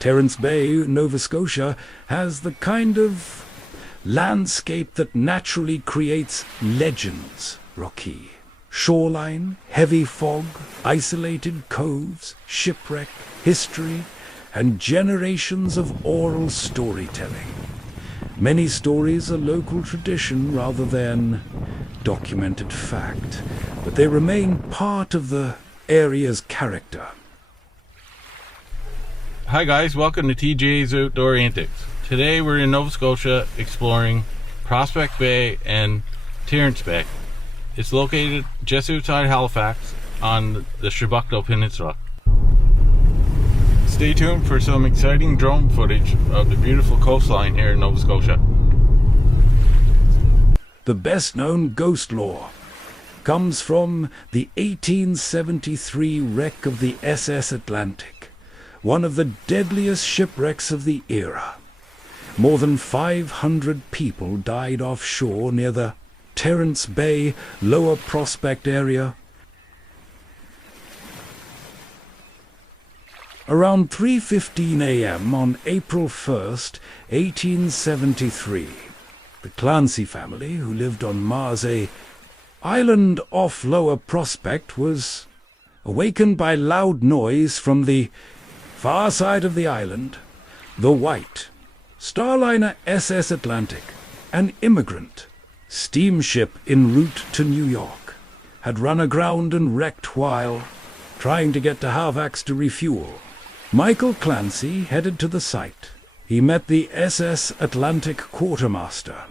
Terence Bay, Nova Scotia, has the kind of landscape that naturally creates legends, Rocky. Shoreline, heavy fog, isolated coves, shipwreck, history, and generations of oral storytelling. Many stories are local tradition rather than documented fact, but they remain part of the area's character. Hi guys, welcome to TJ's Outdoor Antics. Today we're in Nova Scotia exploring Prospect Bay and Terence Bay. It's located just outside Halifax on the Shipwreck Peninsula. Stay tuned for some exciting drone footage of the beautiful coastline here in Nova Scotia. The best-known ghost lore comes from the 1873 wreck of the SS Atlantic, one of the deadliest shipwrecks of the era. More than 500 people died offshore near the Terence Bay Lower Prospect area. Around 3:15 a.m. on April 1st, 1873, the Clancy family, who lived on Mars, a island off Lower Prospect, was awakened by loud noise from the far side of the island. The white Starliner SS Atlantic, an immigrant steamship en route to New York, had run aground and wrecked while trying to get to Halifax to refuel. Michael Clancy headed to the site. He met the SS Atlantic quartermaster,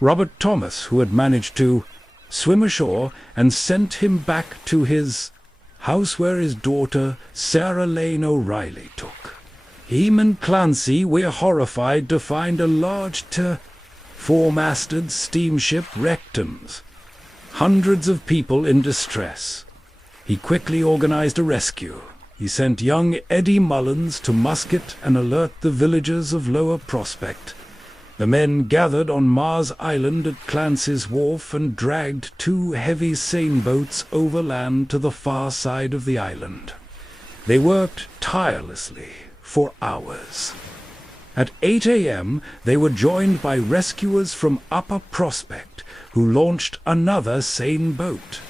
Robert Thomas, who had managed to swim ashore and sent him back to his house where his daughter Sarah Lane O'Reilly took. Him and Clancy were horrified to find a large four-masted steamship wrecked, hundreds of people in distress. He quickly organized a rescue. He sent young Eddie Mullins to musket and alert the villagers of Lower Prospect. The men gathered on Mars Island at Clancy's wharf and dragged two heavy seine-boats overland to the far side of the island. They worked tirelessly for hours. At 8 a.m. they were joined by rescuers from Upper Prospect, who launched another seine boat.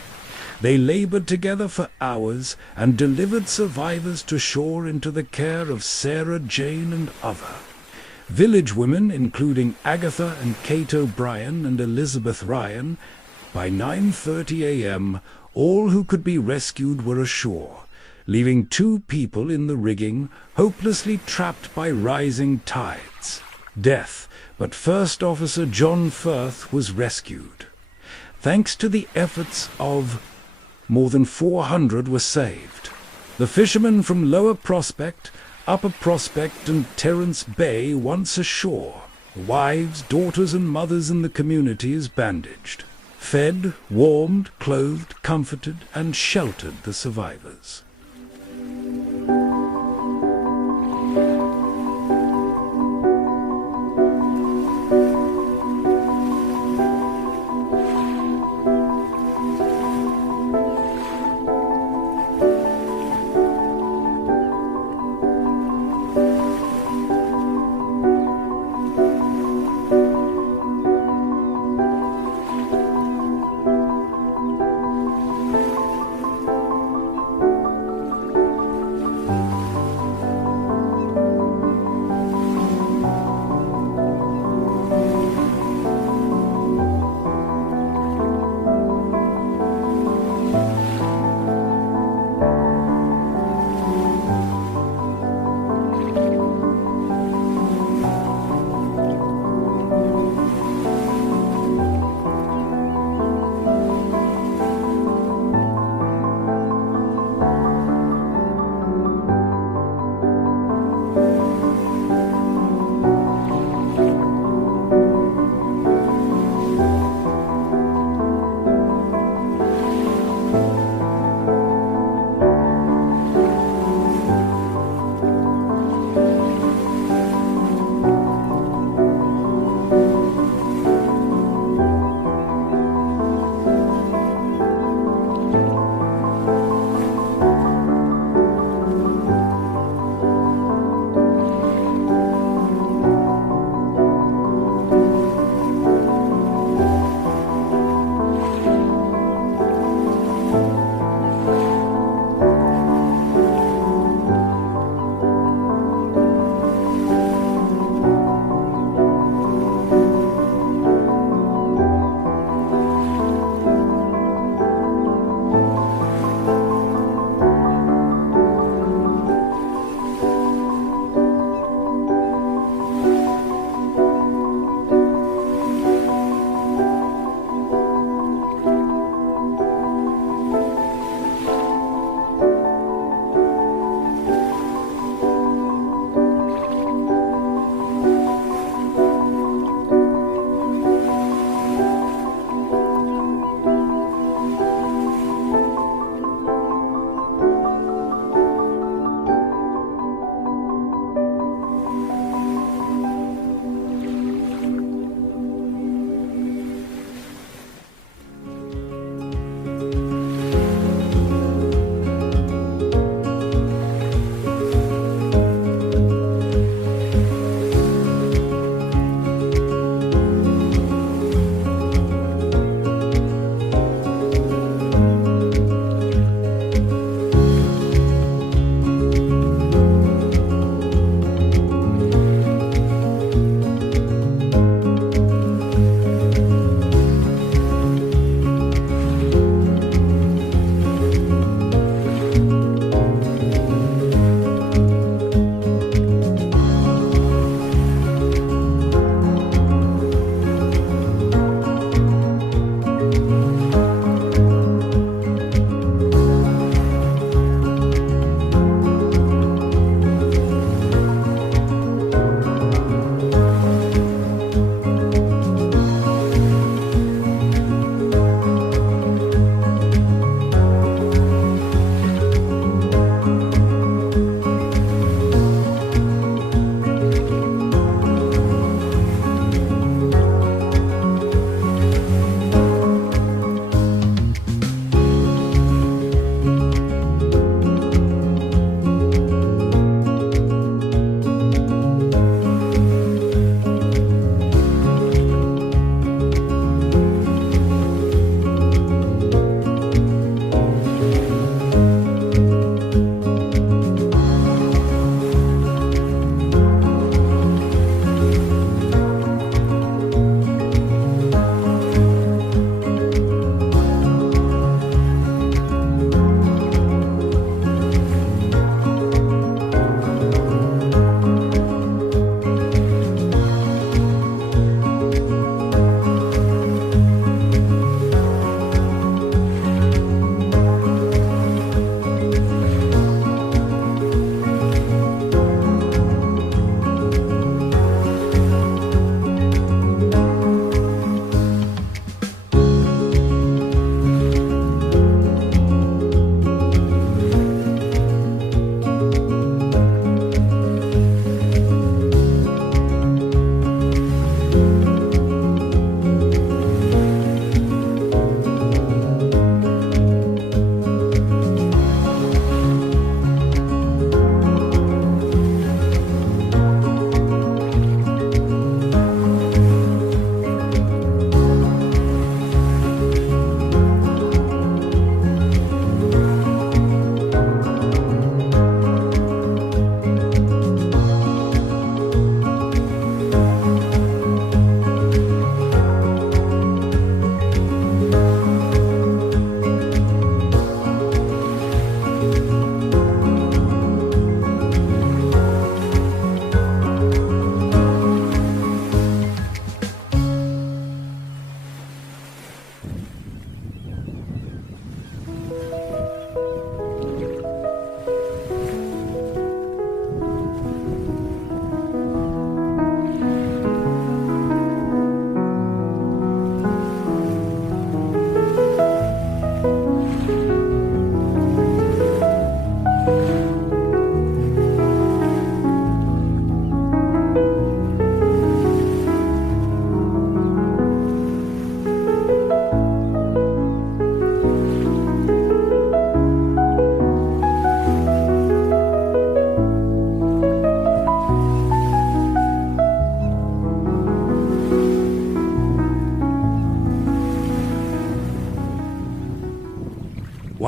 They labored together for hours and delivered survivors to shore into the care of Sarah Jane and other village women, including Agatha and Kate O'Brien and Elizabeth Ryan. By 9:30 a.m., all who could be rescued were ashore, leaving two people in the rigging, hopelessly trapped by rising tides. Death, but First Officer John Firth was rescued. Thanks to the efforts of more than 400 were saved. The fishermen from Lower Prospect, Upper Prospect and Terence Bay once ashore. Wives, daughters and mothers in the communities bandaged, fed, warmed, clothed, comforted and sheltered the survivors.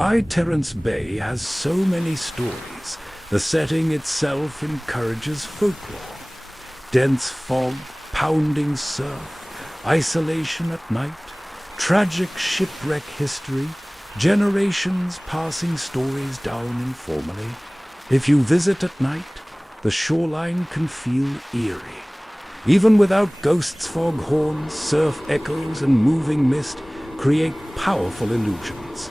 why Terence Bay has so many stories. The setting itself encourages folklore. Dense fog, pounding surf, isolation at night, tragic shipwreck history, generations passing stories down informally. If you visit at night, the shoreline can feel eerie. Even without ghosts, foghorns, surf echoes, and moving mist create powerful illusions.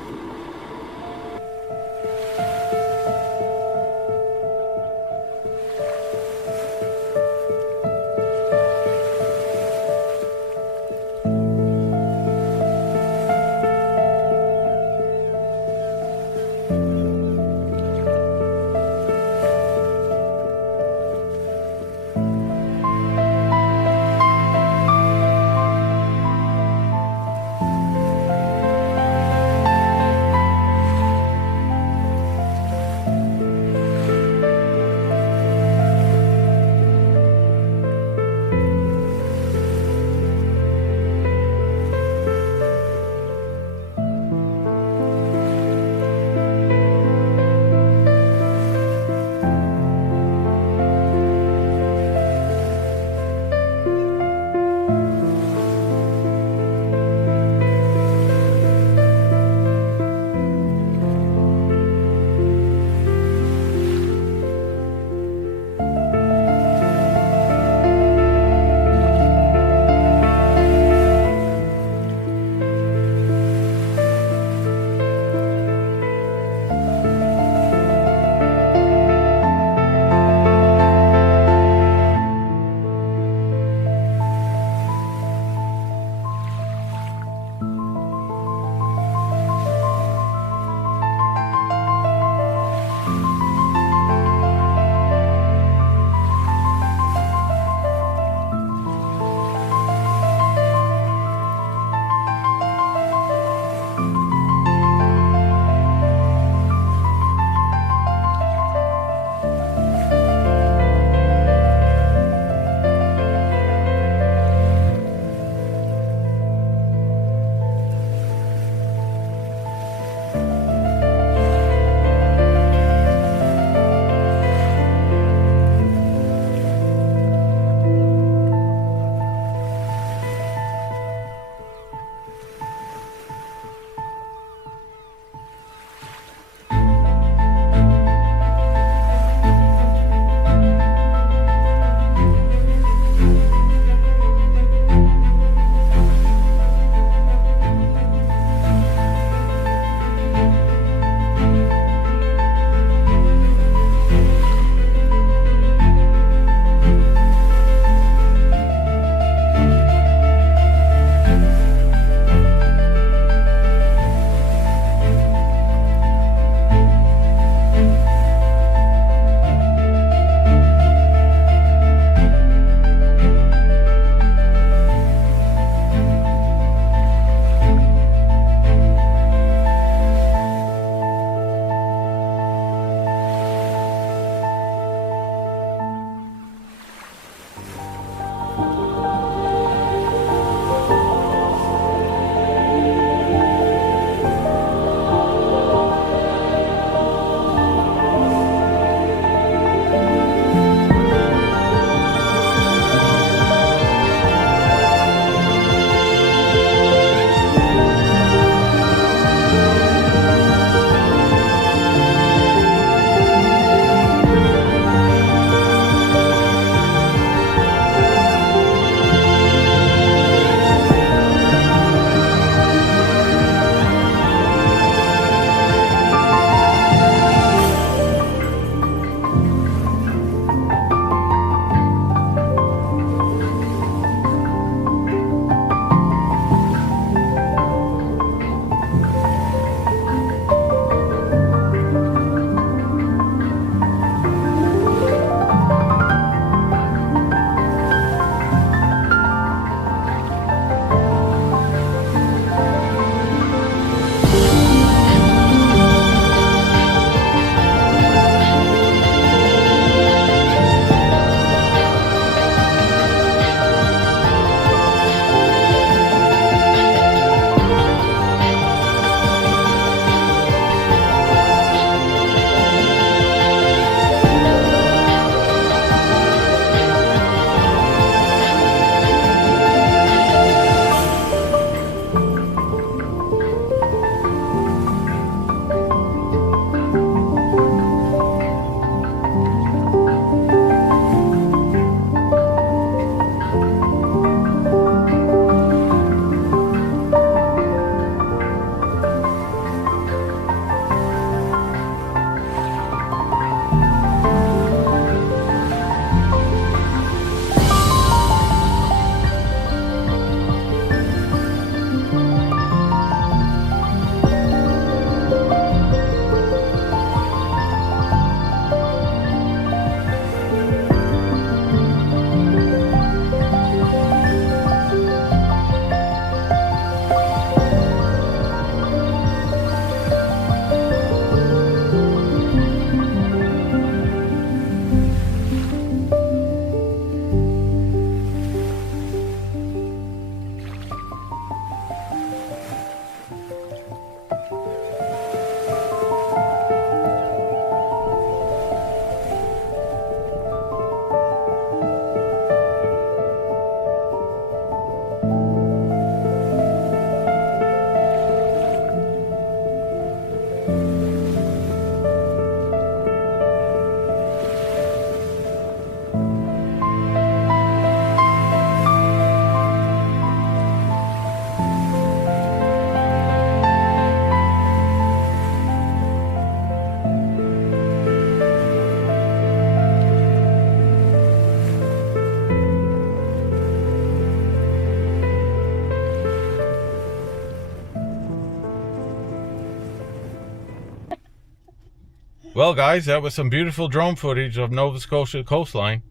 Well, guys, that was some beautiful drone footage of Nova Scotia coastline.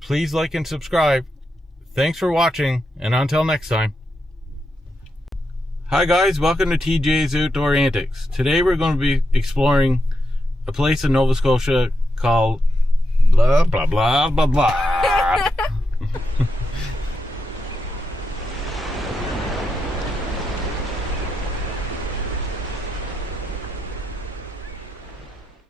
Please like and subscribe. Thanks for watching, and until next time. Hi guys, welcome to TJ's Outdoor Antics. Today we're going to be exploring a place in Nova Scotia called blah blah blah blah blah.